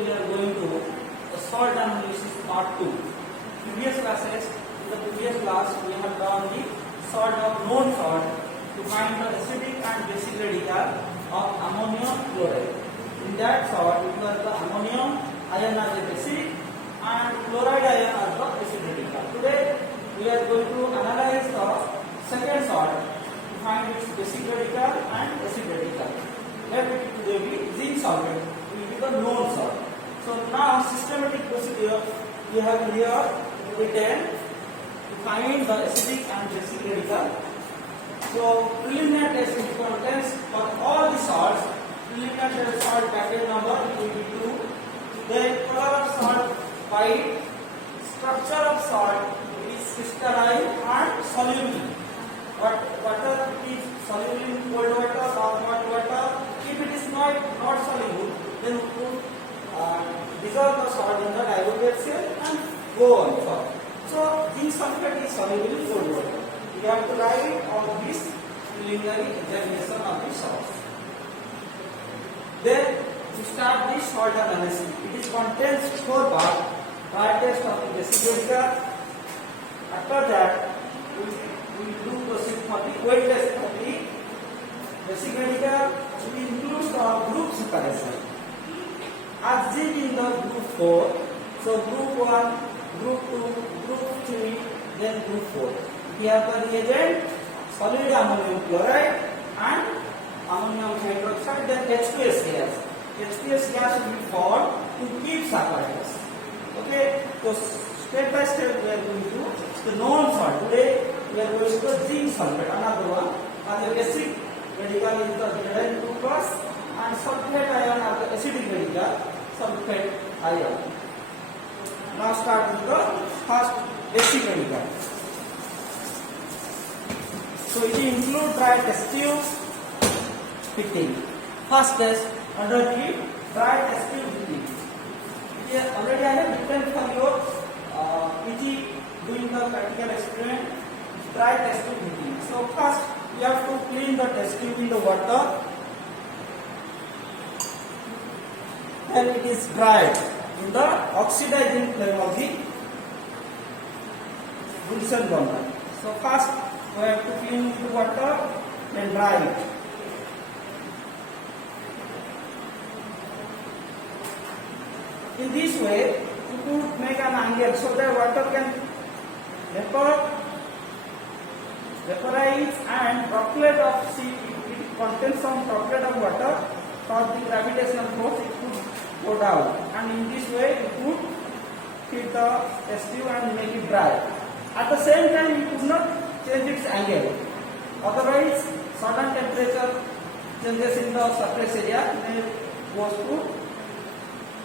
we are going to the salt analysis part 2. Previous classes, in the previous class, we have done the salt of known salt to find the acidic and basic radical of ammonium chloride. In that salt, it was the ammonium ion as a basic and chloride ion as the acid radical. Today, we are going to analyze the second salt to find its basic radical and acid radical. Let it today be zinc sulfate. It will be the known salt. So now systematic procedure we have here written to find the acidic and basic radical. So preliminary test contains for all the salts. Preliminary salt package number will be 2. Then color of salt white. Structure of salt is crystalline and soluble. Water is soluble in cold water or hot water. If it is not soluble, then we could dissolve the salt in the dilute cell and go on further. So zinc sulfate is soluble in cold water. We have to write on this preliminary examination of the salts. Then to start the salt analysis, it contains 4 parts. Dry test of the basic radical. After that, we do proceed for the weight test of the basic radical. We include the group separation. As zinc in the group 4, so group 1, group 2, group 3, then group 4. Here the reagent solid ammonium chloride and ammonium hydroxide, then H2S gas. H2S gas will be formed to keep apparatus. Okay, so step by step we are going to the known salt. Today we are going to the zinc sulfate, another one. And the basic radical is the Zn2 plus and sulfate ion are the acidic radical, sulfate ion. Now start with the first basic radical. So it includes dry test tube fitting. First test under the dry test tube fitting. Here already I have written for your PG doing the practical experiment dry test tube fitting. So first you have to clean the test tube in the water. Then it is dried in the oxidizing flame of the Bunsen burner. So first we have to clean the water, then dry it. In this way, you could make an angle so that water can vaporize and droplet of sea. It contains some droplet of water. For the gravitational force, it could go down, and in this way, you could heat the test tube and make it dry. At the same time, you could not change its angle. Otherwise, sudden temperature changes in the surface area may goes to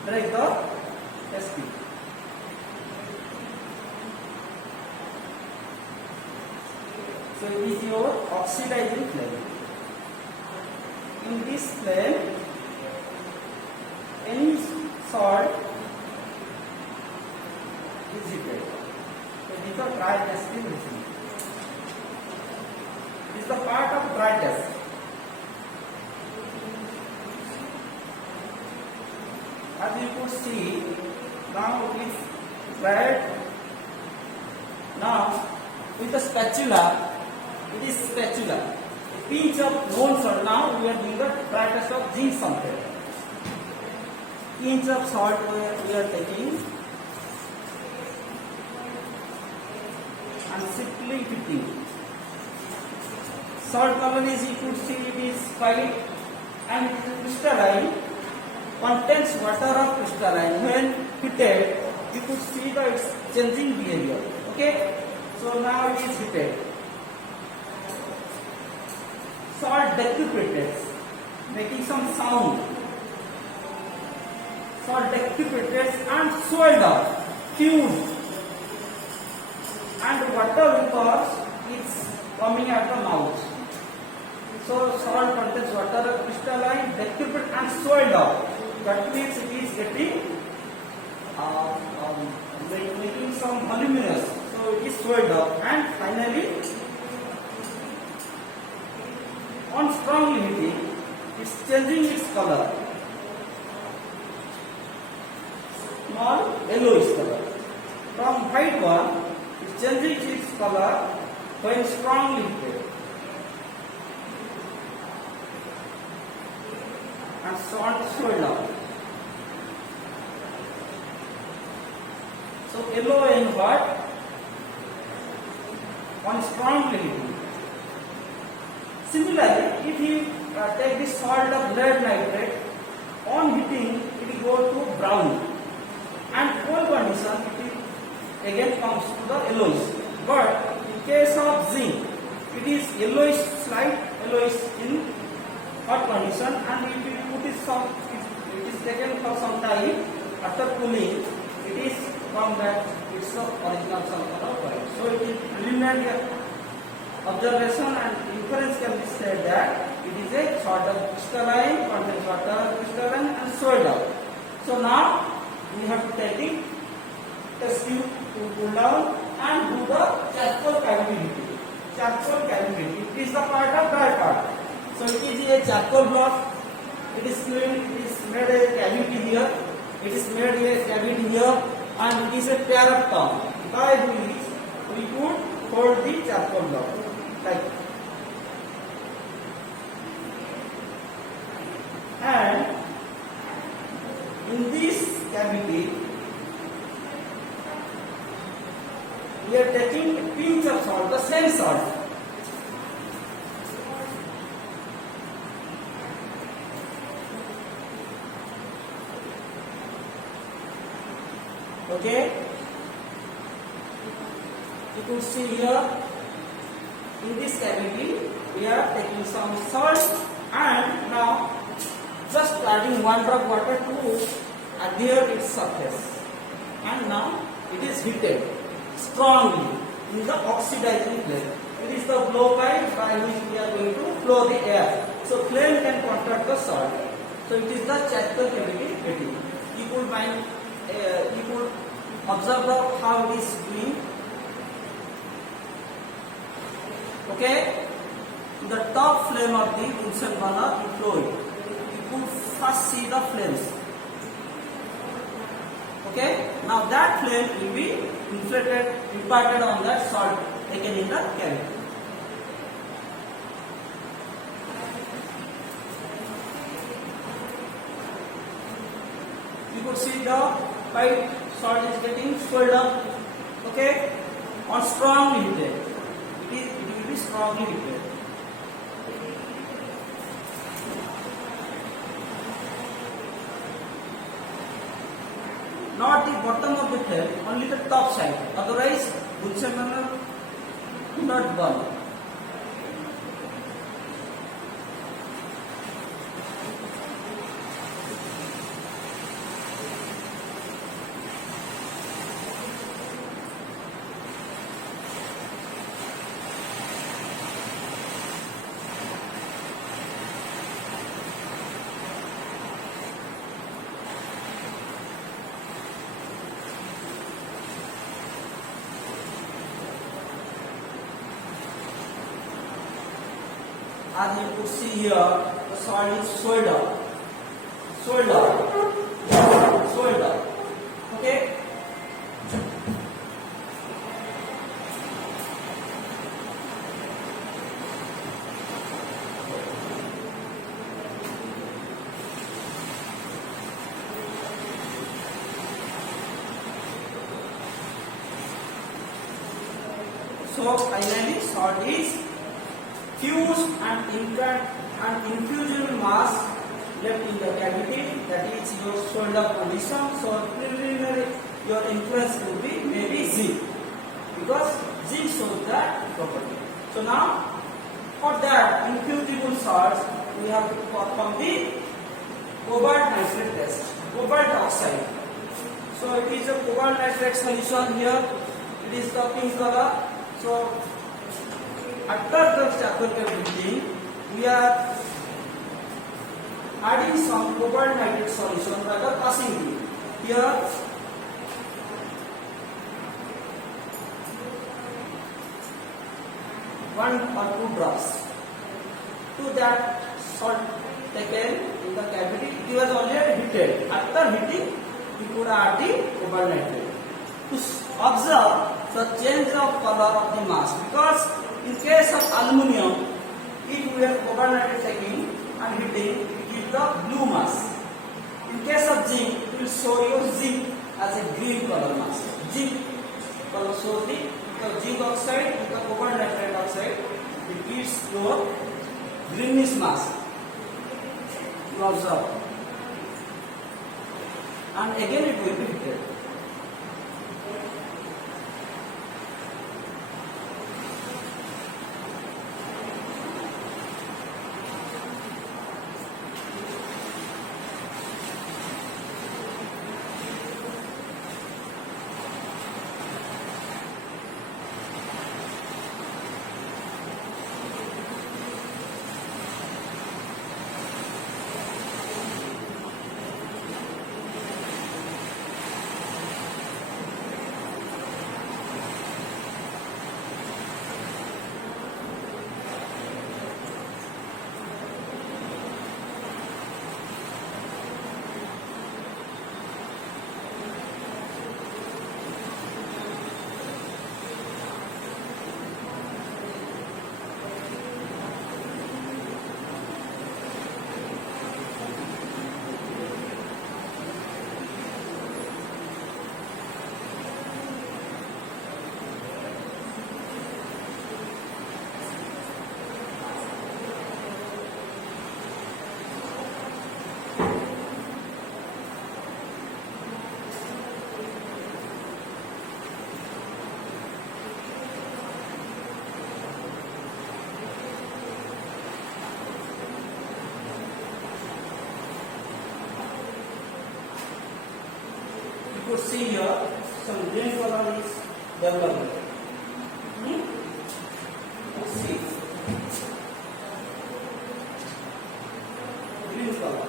break the test tube. So it is your oxidizing flame. In this flame, any salt is heated. So this is the dry test tube machine. This is the part of dry test. As you could see, now it is dried. Now with the spatula, it is spatula. A pinch of known salt. Now we are doing the dry test of zinc sulfate. Pinch of salt we are taking and simply fitting. Salt color is, you could see, it is white and it is crystalline. Contains water of crystalline. When heated, you could see the its changing behavior. Okay, so now it is heated. Salt decupitates, making some sound. Salt decupitates and swelled up, fused, and water vapors is coming at the mouth. So salt contains water, crystalline, decupitated and swelled up. That means it is getting making some voluminous. So it is swelled up, and finally on strong heating, it's changing its color. small yellowish color. From white one, it changes its color when strongly heated. And salt swelled up. So yellow and white on strongly heated. Similarly, if you take the salt of lead nitrate, on heating it will go to brown, and cold condition it again comes to the yellowish. But in case of zinc, it is yellowish, slight yellowish in hot condition, and if you put it is taken for some time after cooling, it is found that it's the original sulfur of white. So it is preliminary observation and inference can be said that it is a sort of crystalline, contains water, crystalline and swelled up. So now we have to take the test tube to cool down and do the charcoal cavity. Charcoal cavity, it is the part of dry part. So it is a charcoal block. It is cleaned, it is made a cavity here. It is made a cavity here, and it is a pair of tongue. By doing this, we could hold the charcoal block like. And in this cavity, we are taking a pinch of salt, the same salt. Okay, you could see here in this cavity we are taking some salt, and now just adding 1 drop water to adhere its surface, and now it is heated strongly in the oxidizing flame. It is the blowpipe by which we are going to flow the air. So flame can contact the salt. So it is the charcoal cavity heating. You could observe how it is doing. Okay, the top flame of the Bunsen burner is flowing. You could first see the flames. Okay, now that flame will be imparted on that salt taken in the cavity. You could see the white salt is getting swelled up. Okay, on strongly heated. It will be strongly heated. Not the bottom of the flame, only the top side. Otherwise, Bunsen burner do not burn. As you could see here, the salt is swelled up. Okay. So finally, salt is fused and infusion mass left in the cavity, that is your swelled up condition. So preliminary your inference will be maybe zinc, because zinc shows that property. So now for that infusible salts we have to perform the cobalt nitrate test, cobalt oxide. So it is a cobalt nitrate solution here. It is the pink color. So after the charcoal cavity, we are adding some cobalt nitrate solution by the passing tube. Here, one or two drops to that salt taken in the cavity. It was already heated. After heating, we could add the cobalt nitrate. To observe the change of color of the mass, because in case of aluminium, if we have cobalt nitrate taking and heating, it gives the blue mass. In case of zinc, it will show you zinc as a green color mass. Zinc color shows the zinc oxide with the cobalt nitrate oxide, it gives your greenish mass. You observe, and again it will be heated. You could see here some green color is developing. See, green color.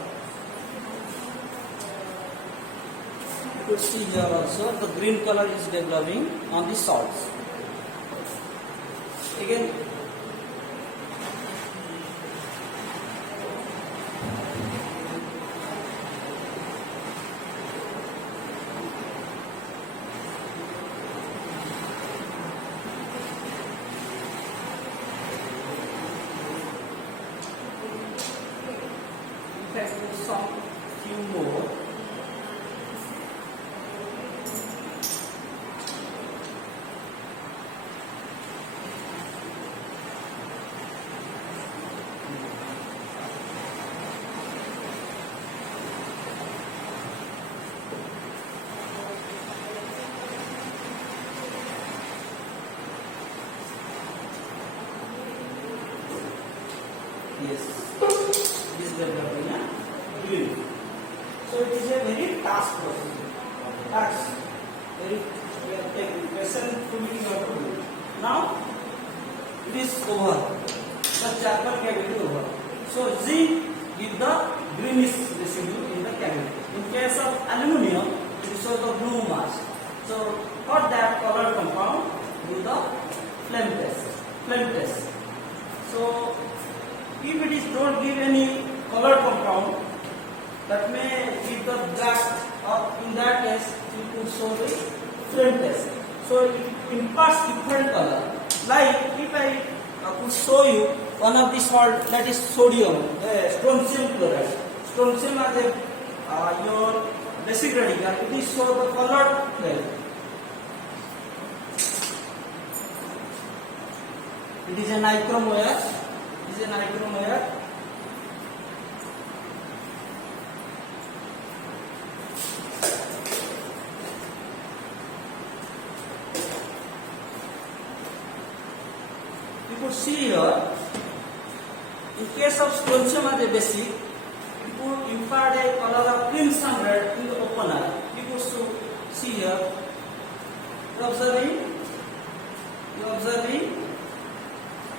You could see here also the green color is developing on the salts. Again, some few more. Yes, this is developing green. So it is a very task process. Task. Very patient to be able. Now it is over. The charcoal cavity over. So zinc gives the greenish residue in the cavity. In case of aluminium, it shows the blue mass. So for that colored compound, do the flame test. Flame test. So if it is don't give any colored compound, that may give the black, or in that case you could show the flame test. So it imparts different color. Like if I could show you one of the salt, that is sodium, strontium chloride. Strontium as a your basic radical, it is show the colored flame. It is a nichrome wire. It is a nichrome wire. You could see here, in case of strontium as a basic, you could impart a color of crimson red in the opener. You could see here, you observing,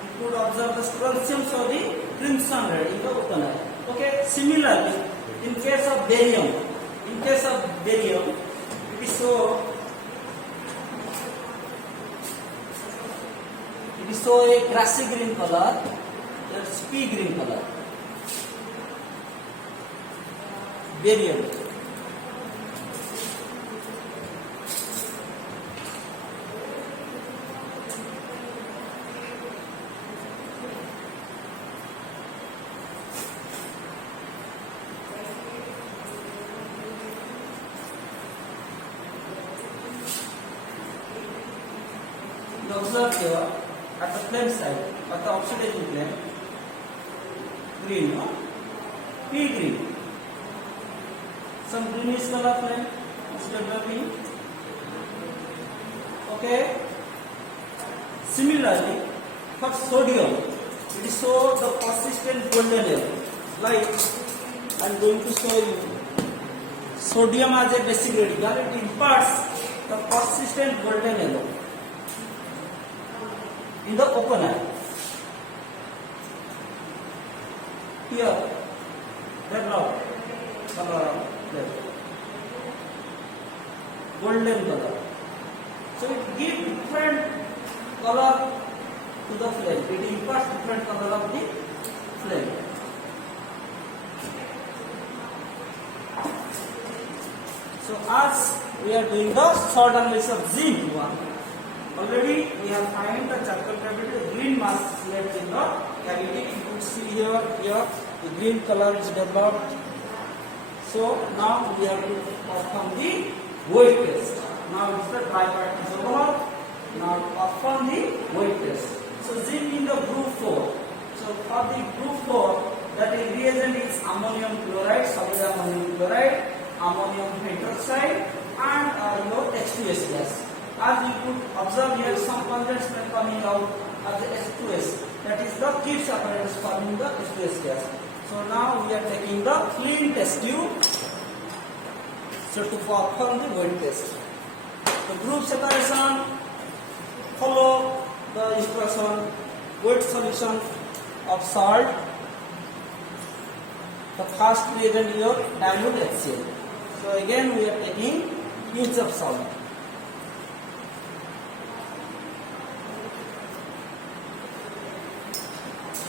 you could observe the strontium show the crimson red in the opener. Okay, similarly, in case of barium, it is so a grassy green color, that's pea green color. Barium. observe here at the flame side, at the oxidation flame, green, no? Pea green. Some greenish color flame is developing. Okay. Similarly, for sodium, it is so the persistent golden yellow. Like I am going to show you, sodium as a basic radical, it imparts the persistent golden yellow in the open eye. Here, develop color there, golden color. So it gives different color to the flame. It imparts different color of the flame. So as we are doing the short analysis of zinc one, already we have found the charcoal cavity, green mass left in the cavity. You could see here the green color is developed. So now we have to perform the weight test. Now it's the dry part is over. Now perform the weight test. So zinc in the group 4. So for the group 4, that reagent is ammonium chloride, solid ammonium chloride, ammonium hydroxide, and your H2S gas. As you could observe here, some condensate coming out as the H2S. That is the Gibbs apparatus forming the H2S gas. So now we are taking the clean test tube. So to perform the weight test. The group separation, follow the instruction, weight solution of salt. The first reagent here, dilute HCl. So again we are taking pinch of salt.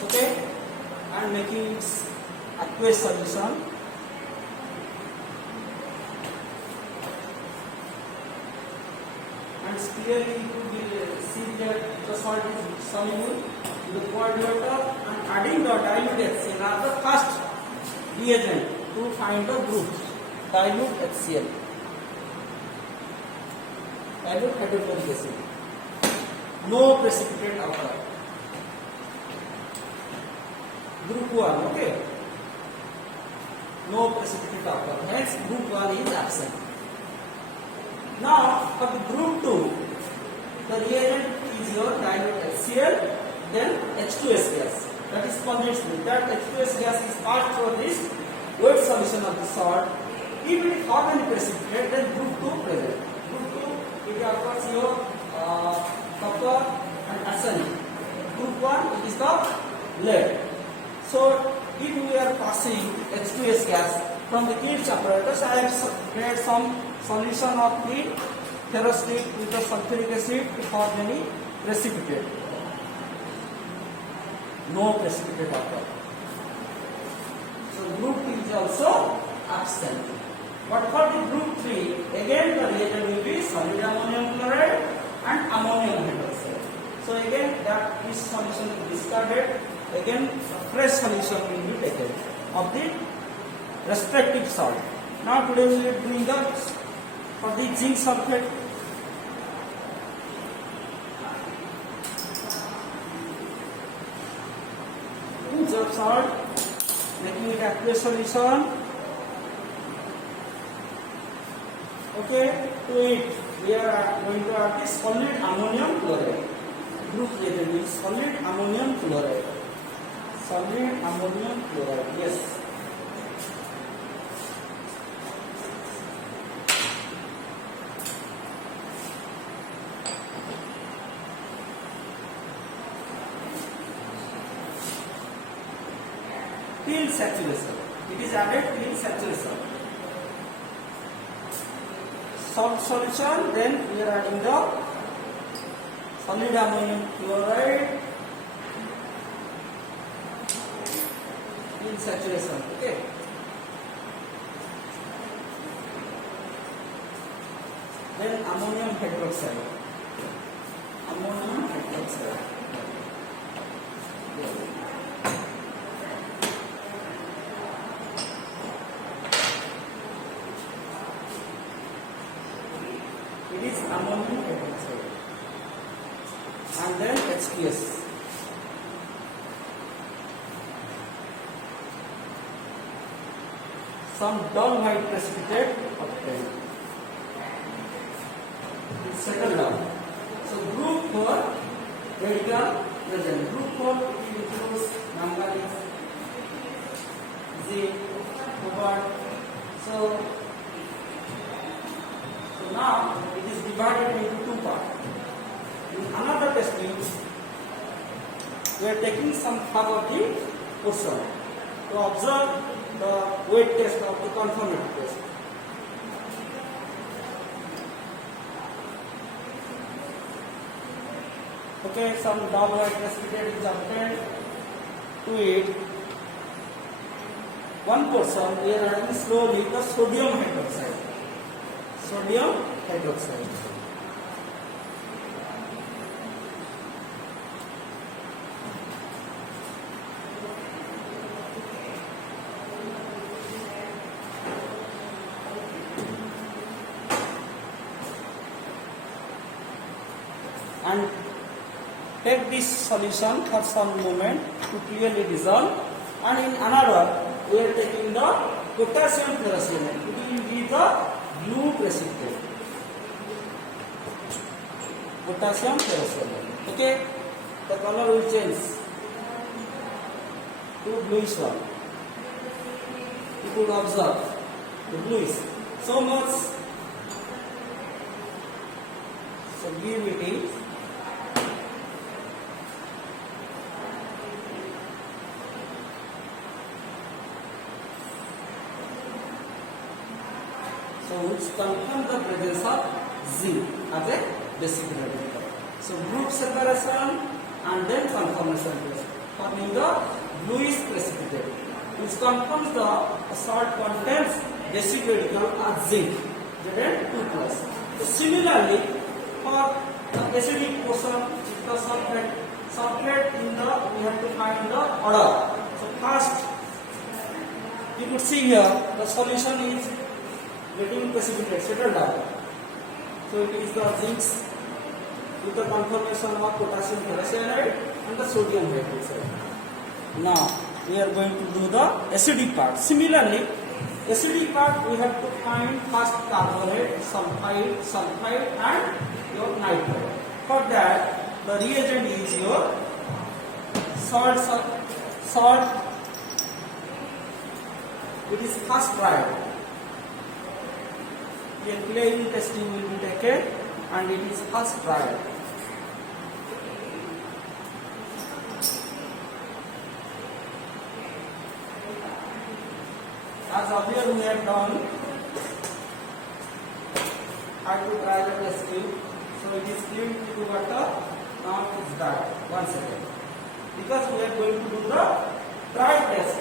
Okay, and making its aqueous solution. And clearly you could see that the salt is soluble in the cold water, and adding the dilute HCl are the first reagent to find the groups. Dilute HCl, dilute hydrochloric acid. No precipitate occur. Group 1, okay. No precipitate occur. Hence group 1 is absent. Now for the group 2, the reagent is your dilute HCl, then H2S gas. That is condensed milk. That H2S gas is passed through this weight solution of the salt. If it is not any precipitate, then group 2 present. Group 2, it occurs here copper and arsenic. Group 1, it is the lead. So if we are passing H2S gas from the Gibbs apparatus, I have made some solution of the ferrous with the sulfuric acid to form any precipitate. No precipitate occur. So group 2 is also absent. But for the group 3, again the reagent will be solid ammonium chloride and ammonium hydroxide. So again that this solution is discarded. Again a fresh solution will be taken of the respective salt. Now today we are doing the for the zinc sulfate. Pinch of salt, making it aqueous solution. Okay, to it we are going to add this solid ammonium chloride. Group reagent is solid ammonium chloride. Solid ammonium chloride, yes. Till saturation. It is added till saturation. Salt solution, then we are adding the solid ammonium chloride in saturation. Okay. Then ammonium hydroxide. Ammonium hydroxide. It is ammonium hydroxide. and then H2S. Some dolomite precipitate obtained. It settled down. So group 4 radical present. Group 4 includes manganese, zinc, cobalt. So now it is divided into two parts. In another testing, we are taking some half of the portion to observe the weight test of the conformity test. Okay, some dolomite precipitate is obtained. To it, one portion we are adding slowly the sodium hydroxide. Sodium hydroxide. And take this solution for some moment to clearly dissolve, and in another we are taking the potassium ferrocyanide. It will be the blue precipitate. Potassium ferrocyanide. Okay, the color will change to bluish one. You could observe the bluish. So much. So give it is. So which confirm the presence of zinc as a basic radical. So group separation and then conformation test forming the bluish precipitate, which confirms the salt contains basic radical as zinc, Zn2+. So similarly, for the acidic portion, the sulfate in the we have to find the order. So first, you could see here the solution is getting precipitate settled down. So it is the zinc with the conformation of potassium ferrocyanide and the sodium hydroxide. Now we are going to do the acidic part. Similarly, acidic part we have to find first carbonate, sulfide and your nitrate. For that, the reagent is your salt. It is first tried. A clearing testing will be taken and it is first trial. As earlier we have done, how to try the testing. So it is clean to water, now it is dry. 1 second. Because we are going to do the dry test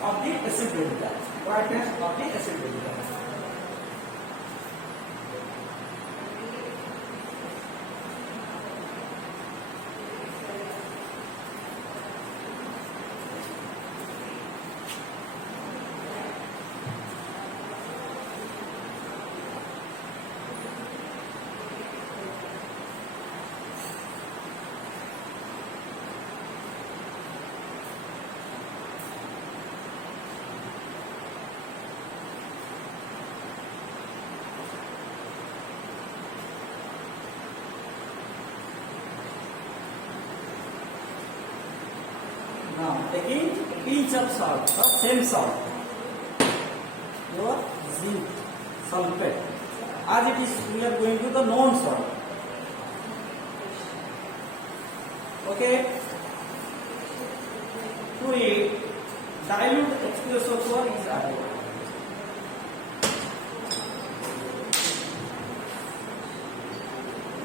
of the acid radical. Dry test of the acid radical. Now taking pinch of salt, the same salt, your zinc sulfate. As it is, we are going to the known salt. Okay. To it, dilute H2SO4 is added.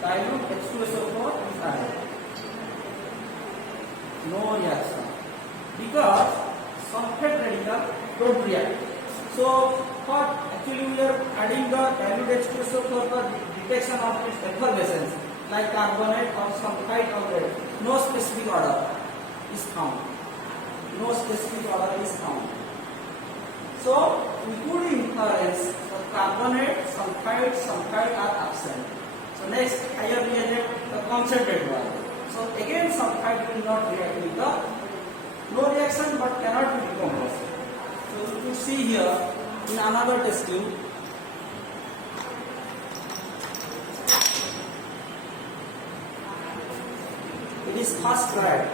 Dilute H2SO4 is added. No reaction. Because sulfate radical don't react. So actually we are adding the dilute H2SO4 for detection of its effervescence, like carbonate or sulfide or lead. No specific order is found. No specific order is found. So we could inference the carbonate, sulfide are absent. So next higher reagent, the concentrate one. So So again sulfide will not react with the no reaction but cannot be decomposed. So if you see here in another test tube, it is first dried.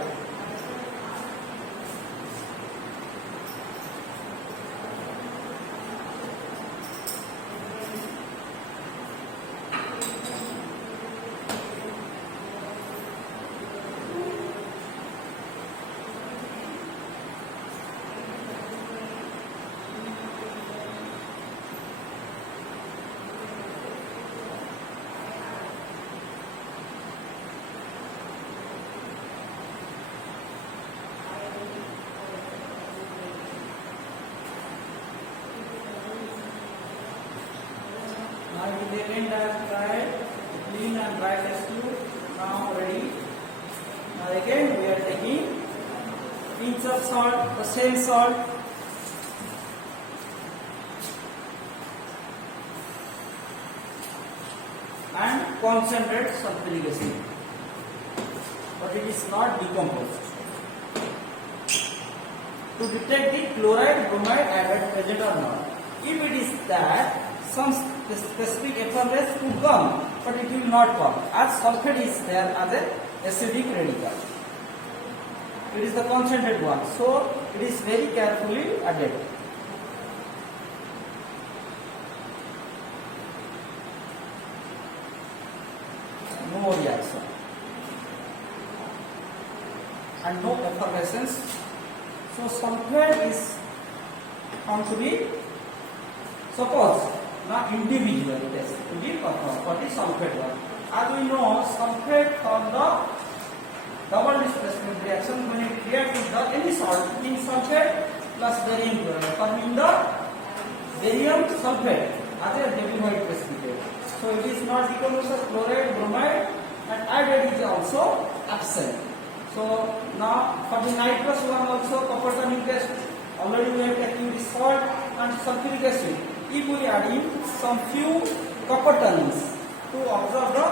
Now it is again dried, clean and dry test tube. Now ready. Now again we are taking pinch of salt, the same salt. And concentrate sulfuric acid, but it is not decomposed. To detect the chloride, bromide added present or not. If it is that, some specific FRS could come, but it will not come, as sulfate is there as an acidic radical. It is the concentrated one, so it is very carefully added. No reaction and no effervescence. So sulfate is found to be, suppose now individual test to be performed for the sulfate one. As we know, sulfate from the double displacement reaction, when it reacts with the any salt in sulfate plus barium chloride, forming the barium sulfate as a heavy white precipitate. So it is not decomposed as chloride, bromide, and added is also absent. So now for the nitrous one also copper turning test, already we have taken the salt and sulfuric acid. If we add in some few copper turnings to observe the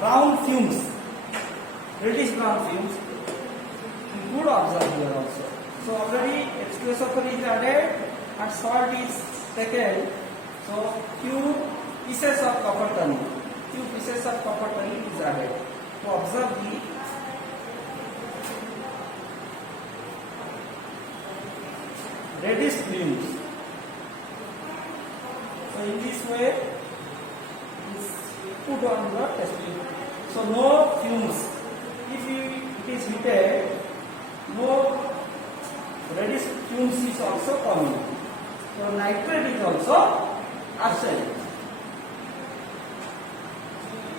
brown fumes, reddish brown fumes, we could observe here also. So already H2SO4 is added and salt is taken. So few pieces of copper turning, is added to observe the reddish fumes. So in this way, is put on the test tube. So no fumes. If it is heated, no reddish fumes is also coming. So nitrate is also absent.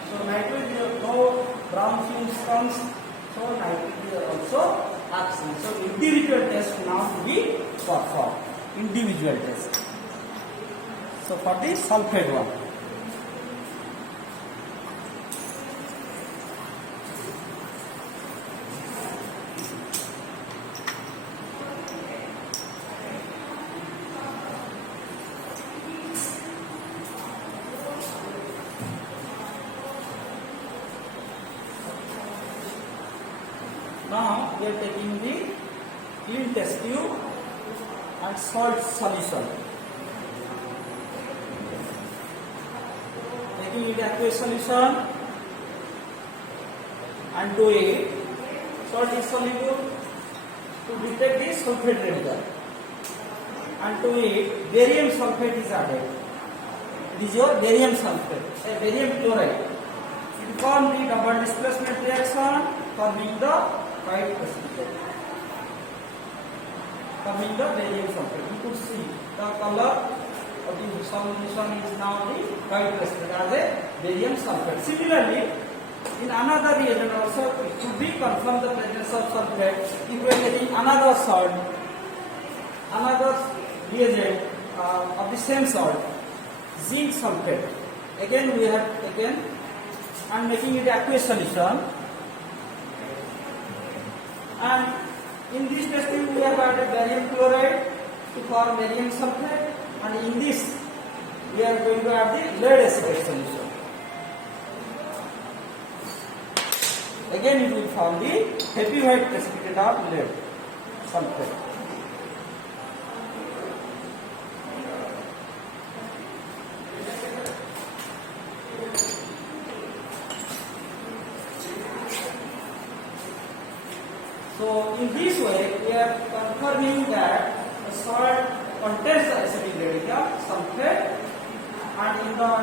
So nitrate is no brown fumes comes. So nitrate is also absent. So individual test now to be performed. Individual test. So for the sulfate one. Now we are taking the clean test tube and salt solution. Taking it aqueous solution and to it salt is soluble to detect the sulfate radical, and to it barium sulfate is added. It is your barium sulfate, a barium chloride. It forms the double displacement reaction, forming the white precipitate, forming the barium sulfate. You could see the color of the solution is now the white precipitate as a barium sulfate. Similarly, in another reagent also it should be confirmed the presence of sulfate. If we are getting another salt, another reagent of the same salt, zinc sulfate. Again we have taken and making it aqueous solution. And in this testing we have added barium chloride to form barium sulfate, and in this we are going to add the lead acetate solution. again it will form the heavy white precipitate of lead sulfate. So in this way we are confirming that the salt contains the acidic radical sulfate, and in the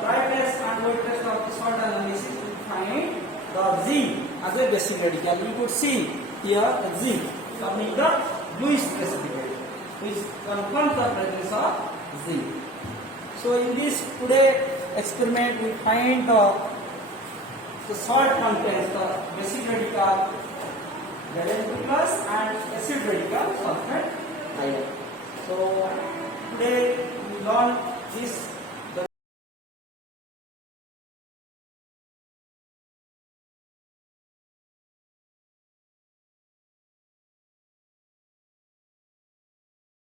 dry test and wet test of the salt analysis we find the zinc as a basic radical. You could see here zinc forming the bluish precipitate, which confirms the presence of zinc. So in this today experiment we find the salt contains the basic radical Zn2 plus and acid radical sulfate ion. So today we learn this